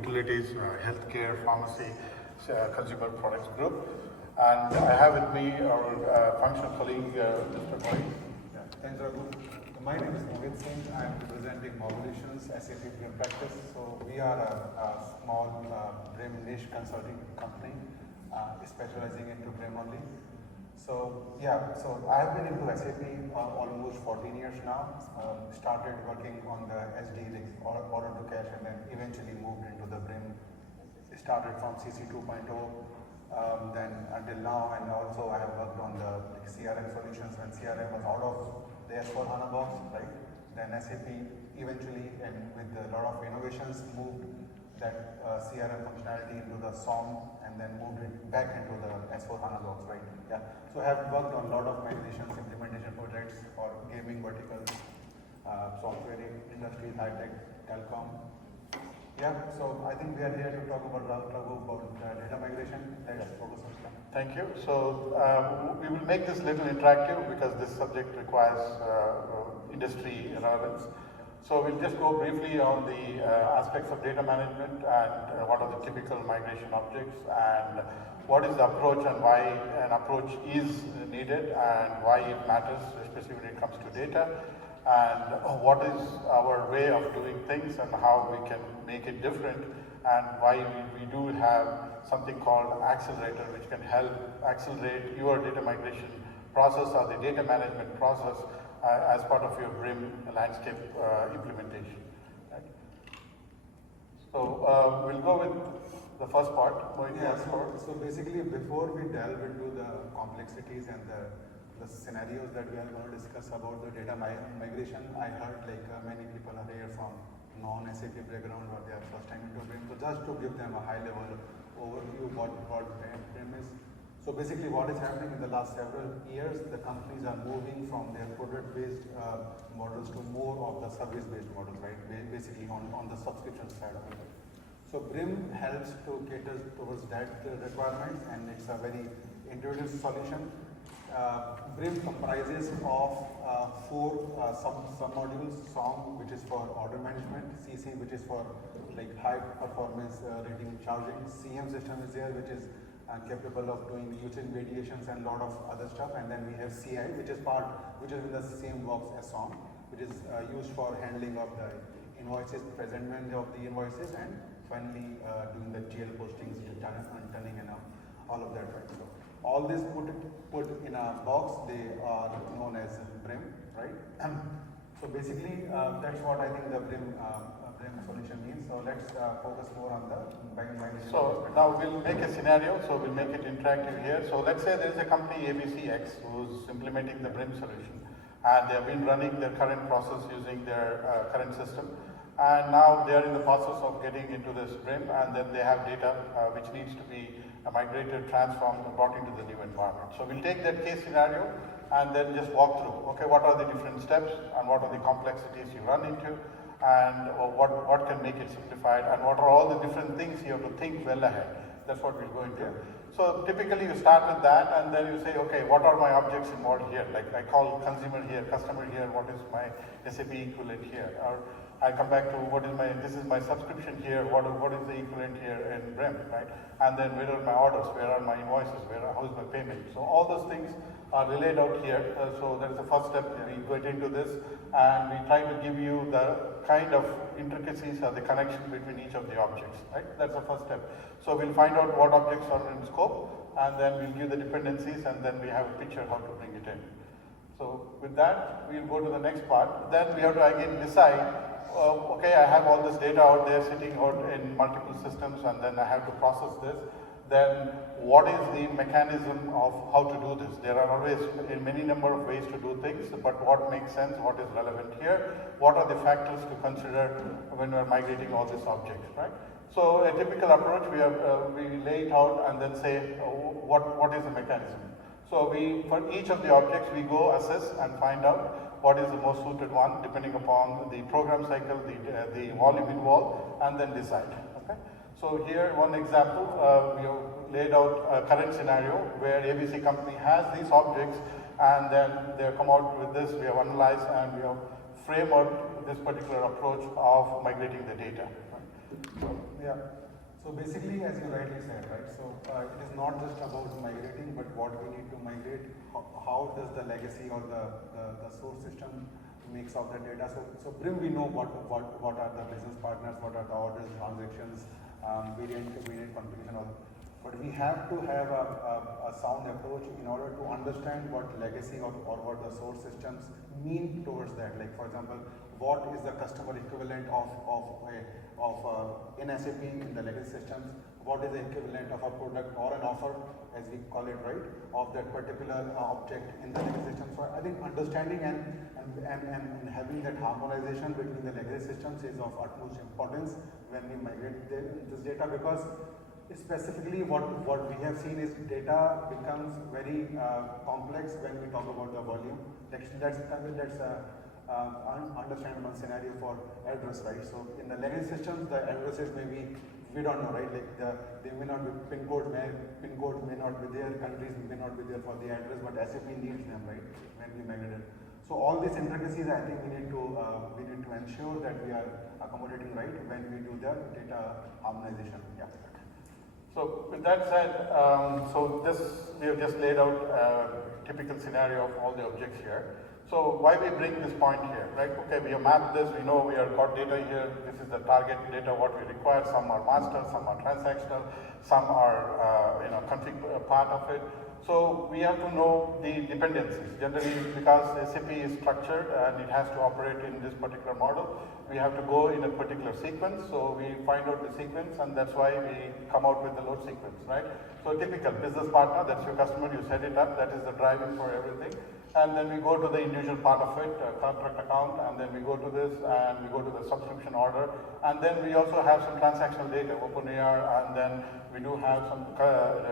utilities, healthcare, pharmacy, consumer products group. And I have with me our functional colleague, Mr. Mohit. Yeah, thanks, Raghu. My name is Mohit Singh. I am representing Mobolutions, SAP BRIM practice. So we are a small BRIM niche consulting company specializing into BRIM only. So yeah, so I have been into SAP almost 14 years now. Started working on the SD, order to cash, and then eventually moved into the BRIM. Started from CC 2.0, then until now, and also I have worked on the CRM solutions when CRM was out of the S/4HANA box, right? Then SAP eventually, and with a lot of innovations, moved that CRM functionality into the SOM and then moved it back into the S/4HANA box, right? Yeah. So I have worked on a lot of migrations, implementation projects for gaming verticals, software industries, high tech, telecom. Yeah. So I think we are here to talk about data migration. Let's focus on that. Thank you. So we will make this little interactive because this subject requires industry relevance. So we'll just go briefly on the aspects of data management and what are the typical migration objects and what is the approach and why an approach is needed and why it matters, especially when it comes to data, and what is our way of doing things and how we can make it different, and why we do have something called Accelerator, which can help accelerate your data migration process or the data management process as part of your BRIM landscape implementation. Right? So we'll go with the first part. Yeah, so basically before we delve into the complexities and the scenarios that we are going to discuss about the data migration, I heard like many people are here from non-SAP background or they are first time into BRIM. So just to give them a high level overview what BRIM is. So basically what is happening in the last several years, the companies are moving from their product-based models to more of the service-based models, right? Basically on the subscription side of it. So BRIM helps to cater towards that requirements, and it's a very intuitive solution. BRIM comprises of four sub-modules: SOM, which is for order management; CC, which is for like high performance rating charging; CM system is there, which is capable of doing usage variations and a lot of other stuff; and then we have CI, which is in the same box as SOM, which is used for handling of the invoices, presentment of the invoices, and finally doing the GL postings, turning and all of that, right? So all this put in a box, they are known as BRIM, right? So basically, that's what I think the BRIM solution means. So let's focus more on the migration. So now we'll make a scenario, so we'll make it interactive here. So let's say there is a company ABCX who's implementing the BRIM solution, and they have been running their current process using their current system, and now they are in the process of getting into this BRIM, and then they have data which needs to be migrated, transformed, and brought into the new environment. So we'll take that case scenario and then just walk through, okay, what are the different steps and what are the complexities you run into, and what can make it simplified, and what are all the different things you have to think well ahead. That's what we'll go into. So typically you start with that, and then you say, okay, what are my objects involved here? Like I call consumer here, customer here, what is my SAP equivalent here? Or I come back to this is my subscription here, what is the equivalent here in BRIM, right? And then where are my orders, where are my invoices, how is my payment? So all those things are relayed out here. So that is the first step. We get into this and we try to give you the kind of intricacies or the connection between each of the objects, right? That's the first step. So we'll find out what objects are in scope, and then we'll give the dependencies, and then we have a picture how to bring it in. So with that, we'll go to the next part. Then we have to again decide, okay, I have all this data out there sitting out in multiple systems, and then I have to process this. Then what is the mechanism of how to do this? There are always a many number of ways to do things, but what makes sense, what is relevant here, what are the factors to consider when we're migrating all these objects, right? So a typical approach, we lay it out and then say, what is the mechanism? So for each of the objects, we go assess and find out what is the most suited one, depending upon the program cycle, the volume involved, and then decide. Okay. So here, one example, we have laid out a current scenario where ABC company has these objects, and then they have come out with this. We have analyzed and we have framed out this particular approach of migrating the data. Right? So Yeah. So basically, as you rightly said, right? So it is not just about migrating, but what we need to migrate. How does the legacy or the source system makes of the data? So BRIM, we know what are the business partners, what are the orders, transactions, variant configuration, all. But we have to have a sound approach in order to understand what legacy or what the source systems mean towards that. Like for example, what is the customer equivalent of in SAP in the legacy systems? What is the equivalent of a product or an offer, as we call it, right, of that particular object in the legacy system? So I think understanding and having that harmonization between the legacy systems is of utmost importance when we migrate this data, because specifically what we have seen is data becomes very complex when we talk about the volume. That's understandable scenario for address, right? So in the legacy systems, the addresses may be, we don't know, right? Like they may not be pin codes may not be there, countries may not be there for the address, but SAP needs them, right? When we migrate it. So all these intricacies, I think we need to ensure that we are accommodating right when we do the data harmonization. Yeah. So with that said, so this we have just laid out a typical scenario of all the objects here. So why we bring this point here, right? Okay, we have mapped this, we know we have got data here, this is the target data what we require, some are master, some are transactional, some are config part of it. So we have to know the dependencies. Generally, because SAP is structured and it has to operate in this particular model, we have to go in a particular sequence. So we find out the sequence, and that's why we come out with the load sequence, right? So typical business partner, that's your customer, you set it up, that is the driving for everything. And then we go to the individual part of it, contract account, and then we go to this, and we go to the subscription order, and then we also have some transactional data, open AR, and then we do have some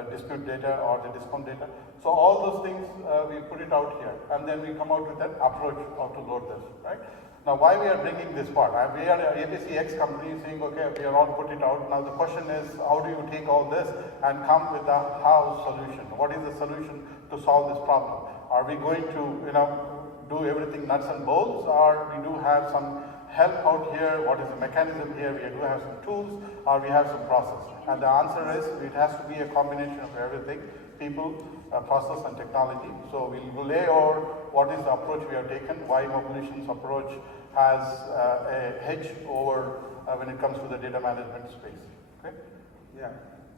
dispute data or the discount data. So all those things, we put it out here, and then we come out with that approach how to load this, right? Now, why we are bringing this part? We are an ABCX company saying, okay, we are all put it out. Now the question is, how do you take all this and come with a how solution? What is the solution to solve this problem? Are we going to, do everything nuts and bolts, or we do have some help out here? What is the mechanism here? We do have some tools, or we have some process. And the answer is, it has to be a combination of everything: people, process, and technology. So we'll lay out what is the approach we have taken, why Mobolutions approach has a hedge over when it comes to the data management space. Okay? Yeah.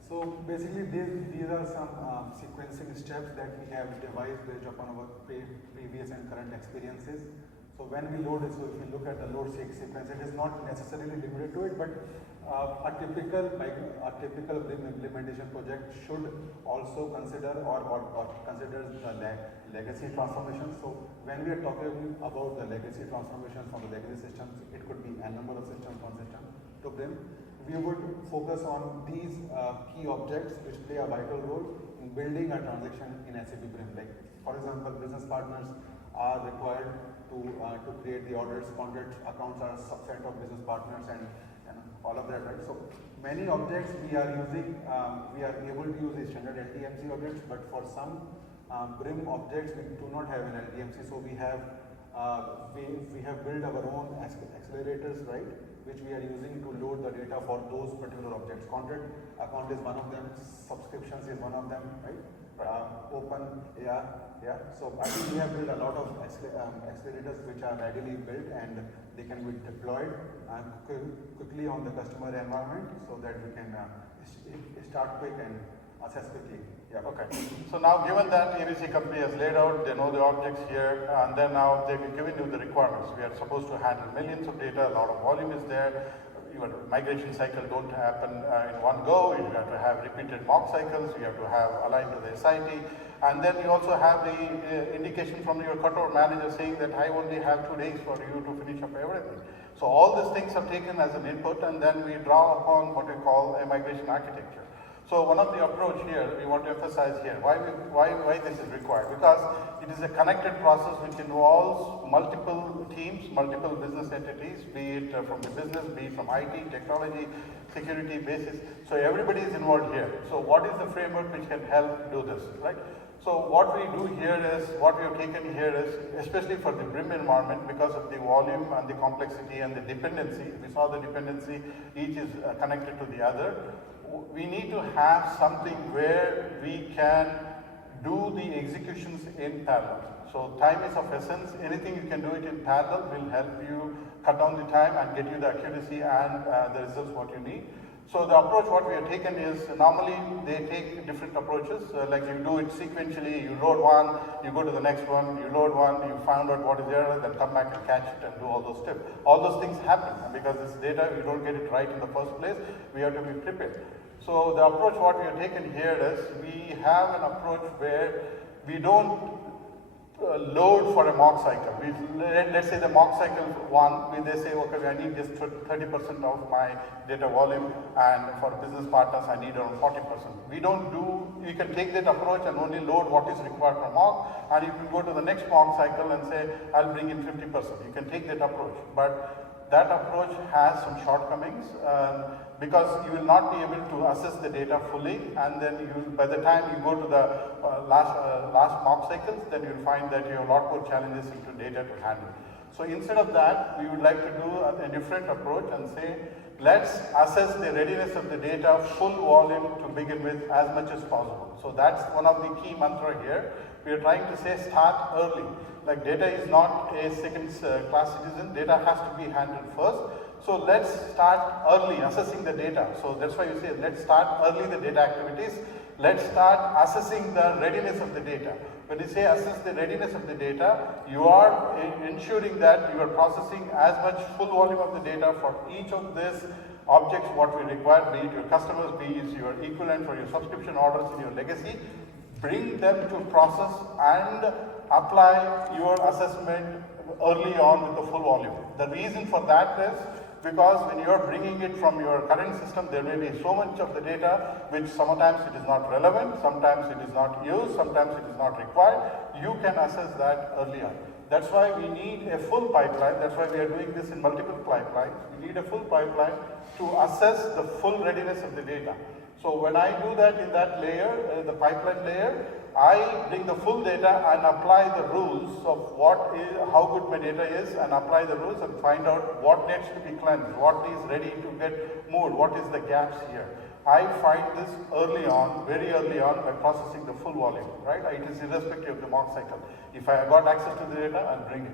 So basically, these are some sequencing steps that we have devised based upon our previous and current experiences. So when we load it, so if you look at the load sequence, it is not necessarily limited to it, but a typical BRIM implementation project should also consider or considers the legacy transformation. So when we are talking about the legacy transformation from the legacy systems, it could be a number of systems from system to BRIM. We would focus on these key objects which play a vital role in building a transaction in SAP BRIM. Like, for example, business partners are required to create the orders, contract accounts are a subset of business partners, and all of that, right? So many objects we are using, we are able to use the standard LTMC objects, but for some BRIM objects we do not have an LTMC, so we have built our own accelerators, right, which we are using to load the data for those particular objects. Contract account is one of them, subscriptions is one of them, right? Open AR, yeah. So I think we have built a lot of accelerators which are readily built and they can be deployed quickly on the customer environment, so that we can start quick and assess quickly. Yeah. Okay. So now, given that ABC company has laid out, they know the objects here, and then now they've given you the requirements. We are supposed to handle millions of data, a lot of volume is there. Your migration cycle don't happen in one go. You have to have repeated mock cycles. You have to have aligned to the SIT, and then you also have the indication from your cutover manager saying that I only have 2 days for you to finish up everything. So all these things are taken as an input, and then we draw upon what we call a migration architecture. So one of the approach here we want to emphasize here, why this is required, because it is a connected process which involves multiple teams, multiple business entities, be it from the business, be it from IT, technology, security basis. So everybody is involved here. So what is the framework which can help do this, right? So what we do here is, what we have taken here is, especially for the BRIM environment, because of the volume and the complexity and the dependency, we saw the dependency, each is connected to the other. We need to have something where we can do the executions in parallel. So time is of essence. Anything you can do it in parallel will help you cut down the time and get you the accuracy and the results what you need. So the approach what we have taken is, normally they take different approaches, like you do it sequentially, you load one, you go to the next one, you load one, you find out what is there, then come back and catch it and do all those steps. All those things happen, and because this data, we don't get it right in the first place, we have to be prepared. So the approach what we have taken here is, we have an approach where we don't load for a mock cycle. Let's say the mock cycle one, they say, okay, I need just 30% of my data volume, and for business partners, I need around 40%. We don't do, you can take that approach and only load what is required for mock, and you can go to the next mock cycle and say, I'll bring in 50%. You can take that approach, but that approach has some shortcomings because you will not be able to assess the data fully, and then by the time you go to the last mock cycles, then you'll find that you have a lot more challenges into data to handle. So instead of that, we would like to do a different approach and say, let's assess the readiness of the data full volume to begin with as much as possible. So that's one of the key mantra here. We are trying to say start early. Like data is not a second class citizen, data has to be handled first. So let's start early assessing the data. So that's why you say let's start early the data activities. Let's start assessing the readiness of the data. When you say assess the readiness of the data, you are ensuring that you are processing as much full volume of the data for each of these objects what we require, be it your customers, be it your equivalent for your subscription orders in your legacy. Bring them to process and apply your assessment early on with the full volume. The reason for that is because when you are bringing it from your current system, there may be so much of the data which sometimes it is not relevant, sometimes it is not used, sometimes it is not required. You can assess that early on. That's why we need a full pipeline. That's why we are doing this in multiple pipelines. We need a full pipeline to assess the full readiness of the data. So when I do that in that layer, the pipeline layer, I bring the full data and apply the rules of how good my data is, and apply the rules and find out what needs to be cleansed, what is ready to get moved, what is the gaps here. I find this early on, very early on, by processing the full volume, right? It is irrespective of the mock cycle. If I got access to the data, I'll bring it.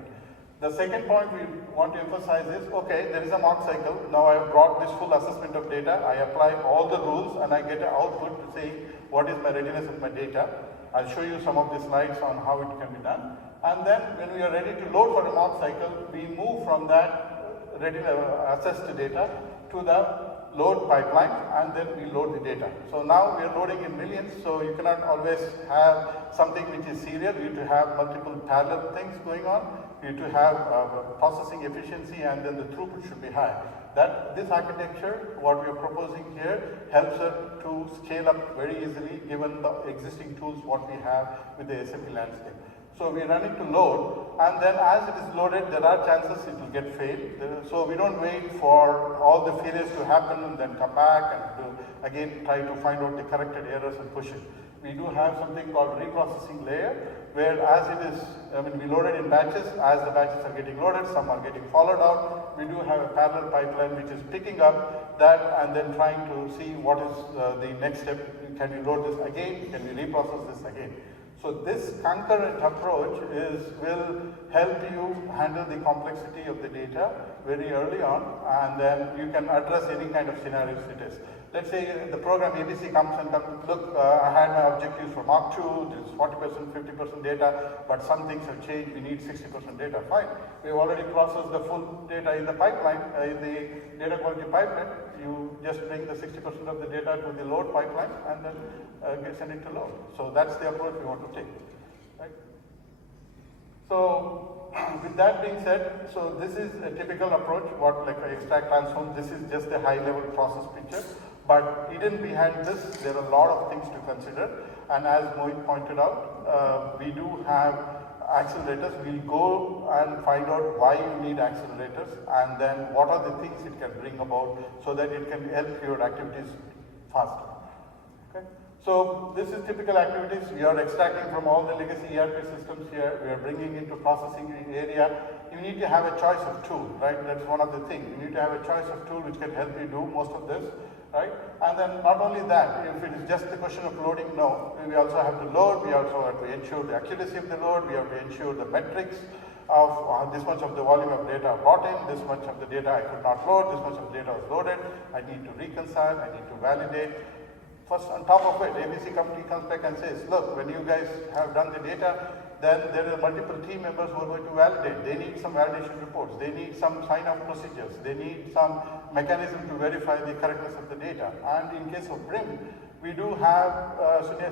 The second point we want to emphasize is, okay, there is a mock cycle. Now I have brought this full assessment of data. I apply all the rules and I get an output to say what is my readiness of my data. I'll show you some of the slides on how it can be done. And then when we are ready to load for a mock cycle, we move from that assessed data to the load pipeline, and then we load the data. So now we are loading in millions, so you cannot always have something which is serial. You need to have multiple parallel things going on. You need to have processing efficiency, and then the throughput should be high. This architecture, what we are proposing here, helps us to scale up very easily given the existing tools what we have with the SAP landscape. So we run it to load, and then as it is loaded, there are chances it will get failed. So we don't wait for all the failures to happen and then come back and again try to find out the corrected errors and push it. We do have something called reprocessing layer, where as it is, we load it in batches. As the batches are getting loaded, some are getting followed out. We do have a parallel pipeline which is picking up that and then trying to see what is the next step. Can we load this again? Can we reprocess this again? So this concurrent approach will help you handle the complexity of the data very early on, and then you can address any kind of scenarios it is. Let's say the program ABC comes and look, I had my objectives for Mark 2, there's 40%, 50% data, but some things have changed, we need 60% data. Fine. We've already processed the full data in the pipeline, in the data quality pipeline. You just bring the 60% of the data to the load pipeline and then send it to load. So that's the approach we want to take. Right? So with that being said, so this is a typical approach, what like I extract, transform. This is just a high level process picture. But hidden behind this, there are a lot of things to consider. And as Mohit pointed out, we do have accelerators. We'll go and find out why you need accelerators, and then what are the things it can bring about so that it can help your activities faster. Okay? So this is typical activities. We are extracting from all the legacy ERP systems here. We are bringing into processing area. You need to have a choice of tool, right? That's one of the things. You need to have a choice of tool which can help you do most of this, right? And then not only that, if it is just the question of loading, no. We also have to load. We also have to ensure the accuracy of the load. We have to ensure the metrics of this much of the volume of data brought in, this much of the data I could not load, this much of the data was loaded. I need to reconcile. I need to validate. First, on top of it, ABC company comes back and says, look, when you guys have done the data, then there are multiple team members who are going to validate. They need some validation reports. They need some sign-off procedures. They need some mechanism to verify the correctness of the data. And in case of BRIM, we do have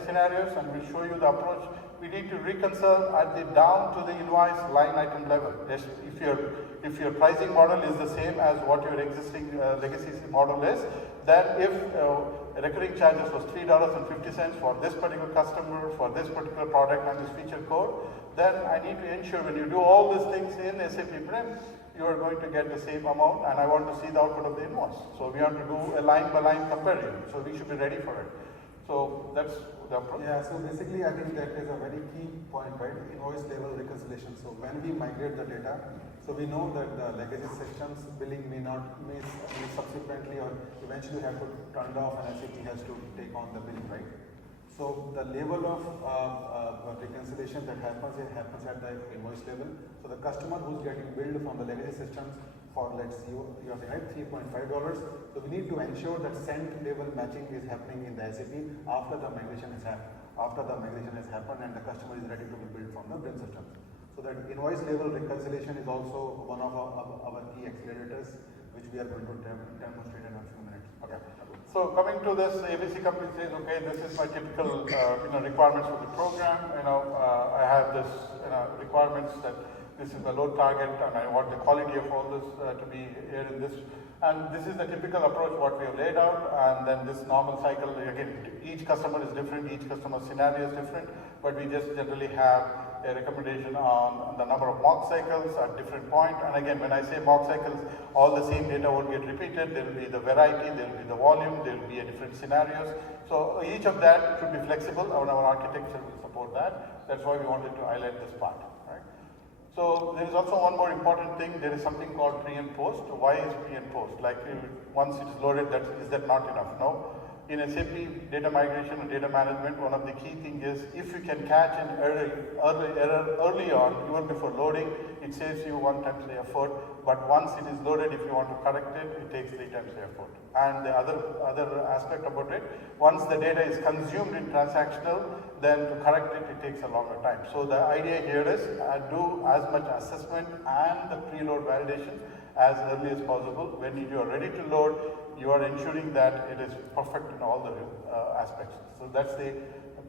scenarios, and we'll show you the approach. We need to reconcile at the down to the invoice line item level. Yes, if your pricing model is the same as what your existing legacy model is, then if recurring charges was $3.50 for this particular customer, for this particular product and this feature code, then I need to ensure when you do all these things in SAP BRIM, you are going to get the same amount, and I want to see the output of the invoice. So we have to do a line-by-line comparison. So we should be ready for it. So that's the approach. Yeah, so basically I think that is a very key point, right? Invoice level reconciliation. So when we migrate the data, so we know that the legacy systems billing may subsequently or eventually have to turn it off, and SAP has to take on the billing, right? So the level of reconciliation that happens, it happens at the invoice level. So the customer who's getting billed from the legacy systems for, let's see, you are saying, right, $3.5. So we need to ensure that cent level matching is happening in the SAP after the migration has happened. After the migration has happened and the customer is ready to be billed from the BRIM systems. So that invoice level reconciliation is also one of our key accelerators, which we are going to demonstrate in a few minutes. Okay. So coming to this, ABC company says, okay, this is my typical requirements for the program. I have this requirements that this is the load target, and I want the quality of all this to be here in this. And this is the typical approach what we have laid out, and then this normal cycle, again, each customer is different, each customer scenario is different, but we just generally have a recommendation on the number of mock cycles at different point. And again, when I say mock cycles, all the same data won't get repeated. There will be the variety, there will be the volume, there will be a different scenarios. So each of that should be flexible, and our architecture will support that. That's why we wanted to highlight this part. Right? So there is also one more important thing. There is something called pre and post. Why is pre and post? Like once it is loaded, is that not enough? No. In SAP data migration and data management, one of the key things is if you can catch an error early on, even before loading, it saves you 1 times the effort. But once it is loaded, if you want to correct it, it takes 3 times the effort. And the other aspect about it, once the data is consumed in transactional, then to correct it, it takes a longer time. So the idea here is do as much assessment and the preload validation as early as possible. When you are ready to load, you are ensuring that it is perfect in all the aspects. So that's the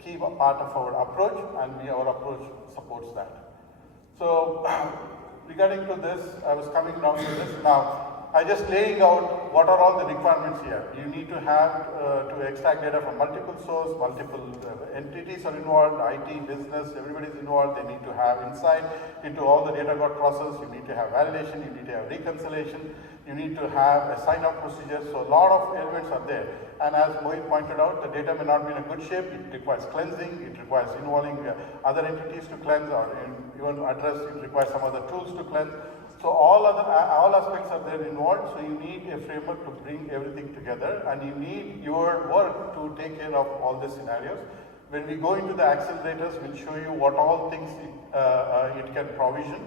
key part of our approach, and our approach supports that. So regarding to this, I was coming down to this now. I just laying out what are all the requirements here. You need to have to extract data from multiple sources, multiple entities are involved, IT, business, everybody is involved. They need to have insight into all the data got processed. You need to have validation, you need to have reconciliation, you need to have a sign-off procedure. So a lot of elements are there. And as Mohit pointed out, the data may not be in a good shape. It requires cleansing, it requires involving other entities to cleanse, or even address, it requires some other tools to cleanse. So all aspects are there involved, so you need a framework to bring everything together, and you need your work to take care of all the scenarios. When we go into the accelerators, we'll show you what all things it can provision,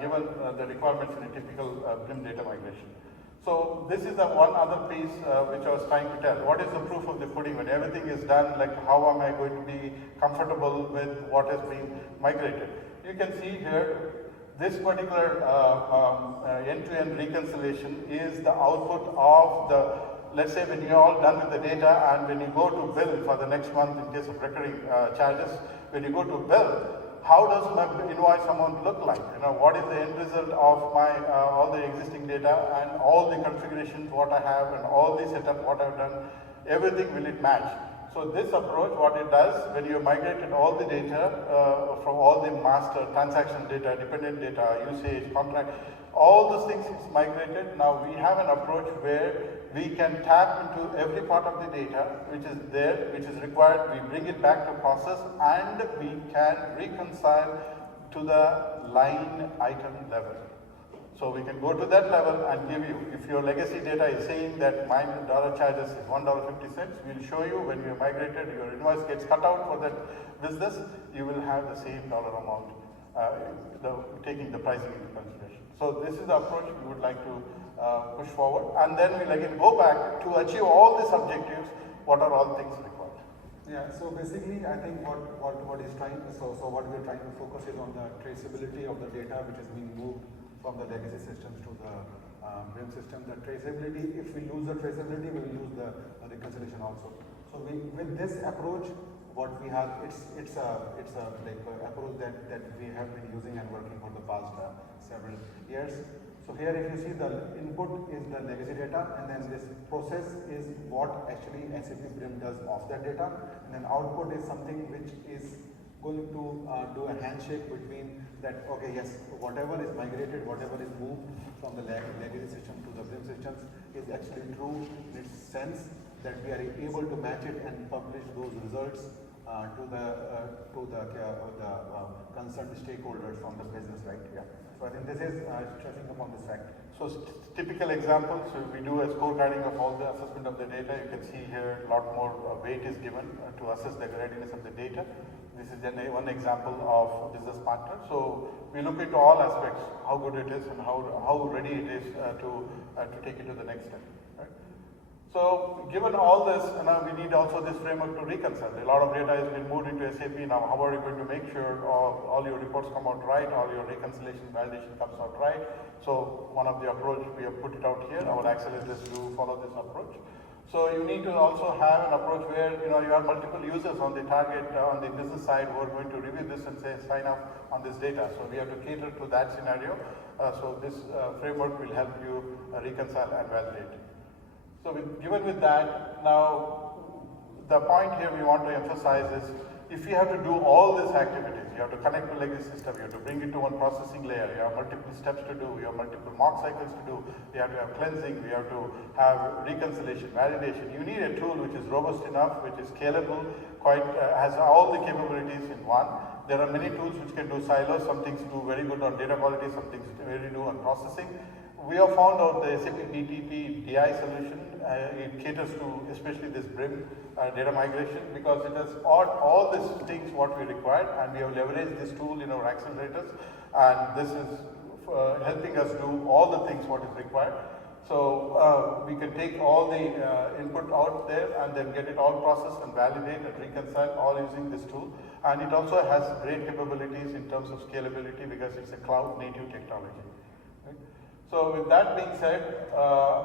given the requirements in a typical BRIM data migration. So this is the one other piece which I was trying to tell. What is the proof of the pudding? When everything is done, like how am I going to be comfortable with what has been migrated? You can see here, this particular end-to-end reconciliation is the output of the, let's say when you're all done with the data and when you go to bill for the next month in case of recurring charges, when you go to bill, how does my invoice amount look like? What is the end result of my all the existing data and all the configurations what I have and all the setup what I've done, everything will it match? So this approach, what it does, when you migrated all the data from all the master, transaction data, dependent data, usage, contract, all those things is migrated. Now we have an approach where we can tap into every part of the data which is there, which is required. We bring it back to process, and we can reconcile to the line item level. So we can go to that level and give you, if your legacy data is saying that my dollar charges is $1.50, we'll show you when you migrated, your invoice gets cut out for that business, you will have the same dollar amount, taking the pricing into consideration. So this is the approach we would like to push forward, and then we'll again go back to achieve all these objectives. What are all things required? Yeah, so basically I think what is trying, so what we are trying to focus is on the traceability of the data which is being moved from the legacy systems to the BRIM system. The traceability, if we lose the traceability, we will lose the reconciliation also. So with this approach, what we have, it's a like approach that we have been using and working for the past several years. So here if you see, the input is the legacy data, and then this process is what actually SAP BRIM does of that data, and then output is something which is going to do a handshake between that, okay, yes, whatever is migrated, whatever is moved from the legacy system to the BRIM systems is actually true in its sense, that we are able to match it and publish those results to the concerned stakeholders from the business, right? Yeah. So I think this is stressing upon this fact. So typical examples, so we do a scorecarding of all the assessment of the data. You can see here a lot more weight is given to assess the readiness of the data. This is then one example of business partner. So we look into all aspects, how good it is and how ready it is to take it to the next step. Right? So given all this, now we need also this framework to reconcile. A lot of data has been moved into SAP. Now how are you going to make sure all your reports come out right, all your reconciliation validation comes out right? So one of the approach, we have put it out here. Our accelerators do follow this approach. So you need to also have an approach where you have multiple users on the target, on the business side, who are going to review this and say sign up on this data. So we have to cater to that scenario. So this framework will help you reconcile and validate. So given with that, now the point here we want to emphasize is, if you have to do all these activities, you have to connect to legacy system, you have to bring it to one processing layer, you have multiple steps to do, you have multiple mock cycles to do, you have to have cleansing, you have to have reconciliation, validation. You need a tool which is robust enough, which is scalable, has all the capabilities in one. There are many tools which can do silos. Some things do very good on data quality, some things very do on processing. We have found out the SAP BTP DI solution. It caters to especially this BRIM data migration, because it has all these things what we require, and we have leveraged this tool in our accelerators, and this is helping us do all the things what is required. So we can take all the input out there and then get it all processed and validate and reconcile all using this tool. And it also has great capabilities in terms of scalability, because it's a cloud native technology. Right? So with that being said,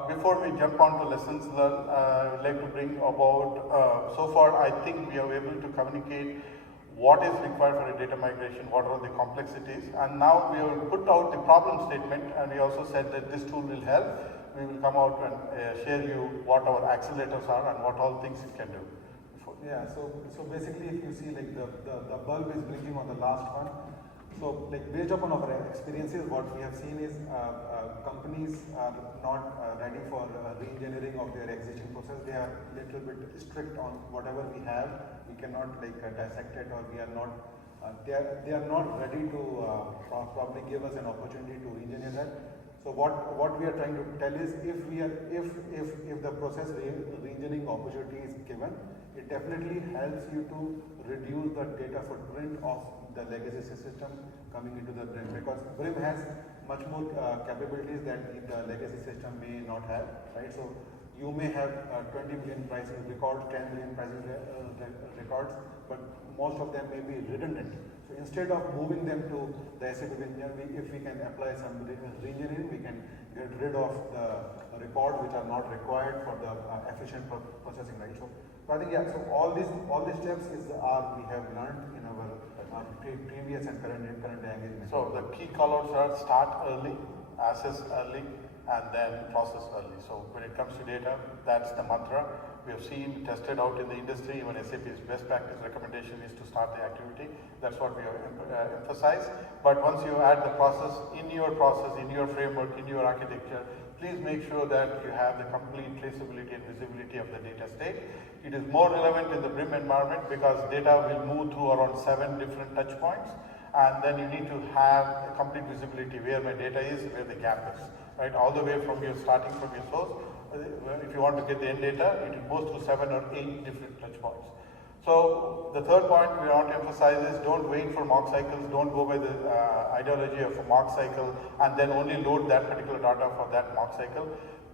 before we jump on to lessons learned, I would like to bring about, so far I think we are able to communicate what is required for a data migration, what are the complexities, and now we have put out the problem statement, and we also said that this tool will help. We will come out and share you what our accelerators are and what all things it can do. Yeah, so basically if you see, like the bulb is blinking on the last one. So like based upon our experiences, what we have seen is companies are not ready for re-engineering of their existing process. They are a little bit strict on whatever we have. We cannot like dissect it, or we are not. They are not ready to probably give us an opportunity to re-engineer that. So what we are trying to tell is, if the process re-engineering opportunity is given, it definitely helps you to reduce the data footprint of the legacy system coming into the BRIM, because BRIM has much more capabilities that the legacy system may not have, right? So you may have 20 million pricing records, 10 million pricing records, but most of them may be redundant. So instead of moving them to the SAP engineer, if we can apply some re-engineering, we can get rid of the records which are not required for the efficient processing, right? So I think, yeah, so all these steps we have learned in our previous and current engagement. So the key callouts are start early, assess early, and then process early. So when it comes to data, that's the mantra. We have seen, tested out in the industry, even SAP's best practice recommendation is to start the activity. That's what we have emphasized. But once you add the process, in your framework, in your architecture, please make sure that you have the complete traceability and visibility of the data state. It is more relevant in the BRIM environment because data will move through around 7 different touch points, and then you need to have a complete visibility where my data is, where the gap is, right? All the way from your starting from your source. If you want to get the end data, it goes through 7 or 8 different touch points. So the third point we want to emphasize is don't wait for mock cycles, don't go by the ideology of a mock cycle and then only load that particular data for that mock cycle.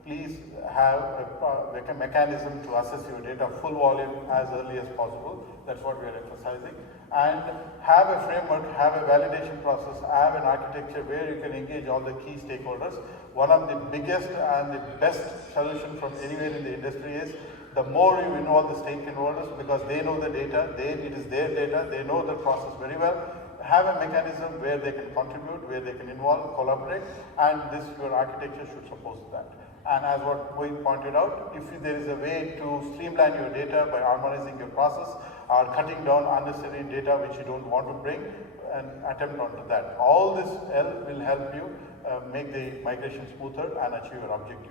Please have a mechanism to assess your data full volume as early as possible. That's what we are emphasizing. And have a framework, have a validation process, have an architecture where you can engage all the key stakeholders. One of the biggest and the best solution from anywhere in the industry is the more you involve the stakeholders because they know the data, it is their data, they know the process very well. Have a mechanism where they can contribute, where they can involve, collaborate, and your architecture should support that. And as what we pointed out, if there is a way to streamline your data by harmonizing your process or cutting down unnecessary data which you don't want to bring, and attempt onto that. All this will help you make the migration smoother and achieve your objective.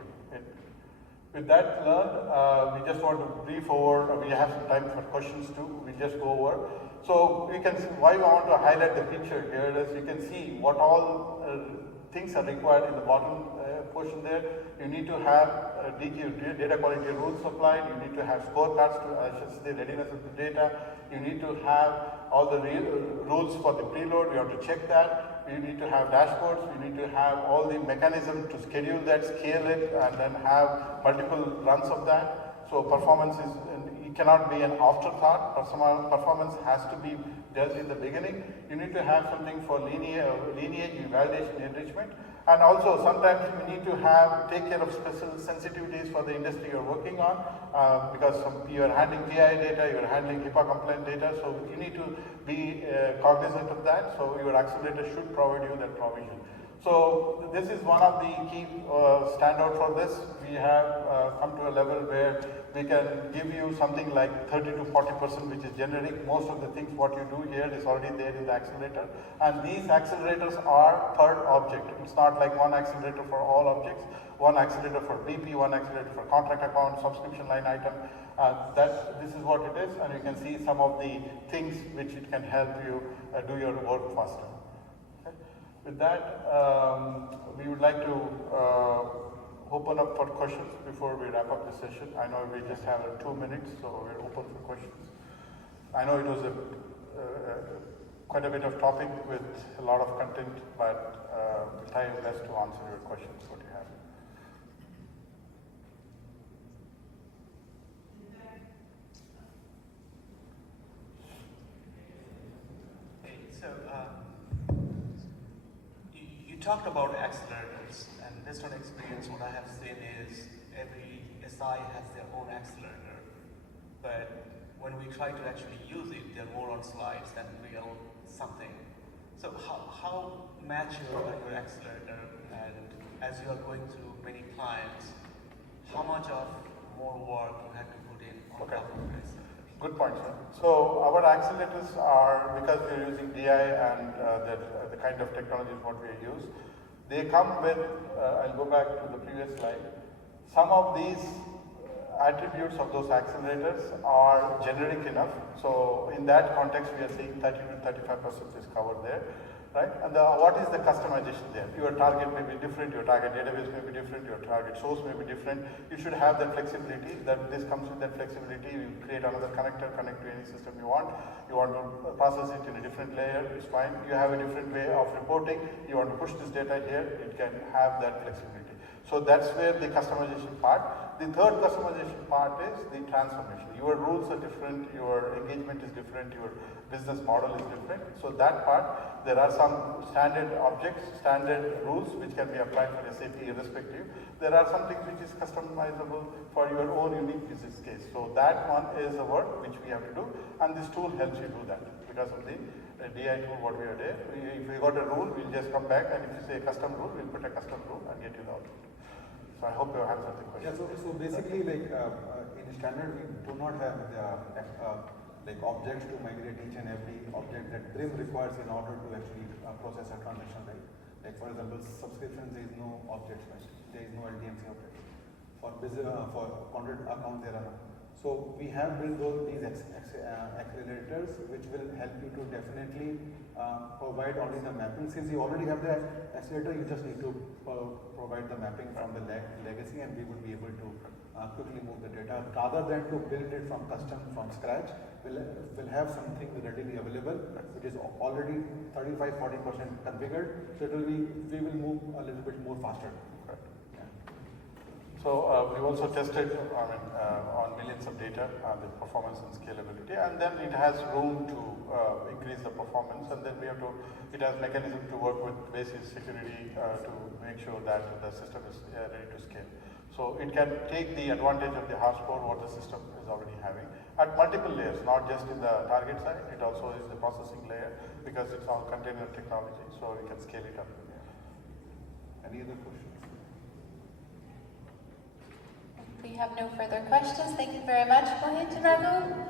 With that learned, we just want to brief over, we have some time for questions too, we just go over. So we can see why we want to highlight the picture here is you can see what all things are required in the bottom portion there. You need to have DQ, data quality rules applied, you need to have scorecards to assess the readiness of the data, you need to have all the rules for the preload, we have to check that. You need to have dashboards, you need to have all the mechanism to schedule that, scale it, and then have multiple runs of that. So performance is, it cannot be an afterthought. Performance has to be dealt in the beginning. You need to have something for lineage, validation, enrichment. And also sometimes we need to take care of special sensitivities for the industry you're working on because you are handling PI data, you are handling HIPAA compliant data, so you need to be cognizant of that. So your accelerator should provide you that provision. So this is one of the key standout for this. We have come to a level where we can give you something like 30 to 40% which is generic. Most of the things what you do here is already there in the accelerator. And these accelerators are per object. It's not like one accelerator for all objects, one accelerator for BP, one accelerator for contract account, subscription line item. This is what it is, and you can see some of the things which it can help you do your work faster. With that, we would like to open up for questions before we wrap up the session. I know we just have 2 minutes, so we're open for questions. I know it was quite a bit of topic with a lot of content, but we'll try our best to answer your questions, what you have. You talked about accelerators, and based on experience, what I have seen is every SI has their own accelerator, but when we try to actually use it, they're more on slides than real something. So how mature are your accelerator, and as you are going through many clients, how much of more work you have to put in on top of this? Good point, sir. So our accelerators are, because we're using DI and the kind of technologies what we use, they come with, I'll go back to the previous slide, some of these attributes of those accelerators are generic enough. So in that context, we are seeing 30 to 35% is covered there. Right? And what is the customization there? Your target may be different, your target database may be different, your target source may be different. You should have that flexibility, that this comes with that flexibility. You create another connector, connect to any system you want. You want to process it in a different layer, it's fine. You have a different way of reporting. You want to push this data here, it can have that flexibility. So that's where the customization part. The third customization part is the transformation. Your rules are different, your engagement is different, your business model is different. So that part, there are some standard objects, standard rules which can be applied for SAP irrespective. There are some things which is customizable for your own unique business case. So that one is the work which we have to do, and this tool helps you do that because of the DI tool what we are there. If we got a rule, we'll just come back, and if you say custom rule, we'll put a custom rule and get you the output. So I hope you have answered the question. Yeah, so basically like in standard we do not have like objects to migrate each and every object that BRIM requires in order to actually process a transaction, right? Like for example, subscriptions, there is no objects, right? There is no LTMC object. For business, for contract account, there are none. So we have built these accelerators, which will help you to definitely provide only the mapping. Since you already have the accelerator, you just need to provide the mapping from the legacy, and we will be able to quickly move the data. Rather than to build it from scratch, we'll have something readily available, which is already 35-40% configured. So we will move a little bit more faster. So we've also tested, on millions of data, the performance and scalability, and then it has room to increase the performance, and then it has mechanism to work with basic security to make sure that the system is ready to scale. So it can take the advantage of the horsepower what the system is already having at multiple layers, not just in the target side, it also is the processing layer because it's all container technology, so we can scale it up. Any other questions? We have no further questions. Thank you very much, Mohit and Raghu.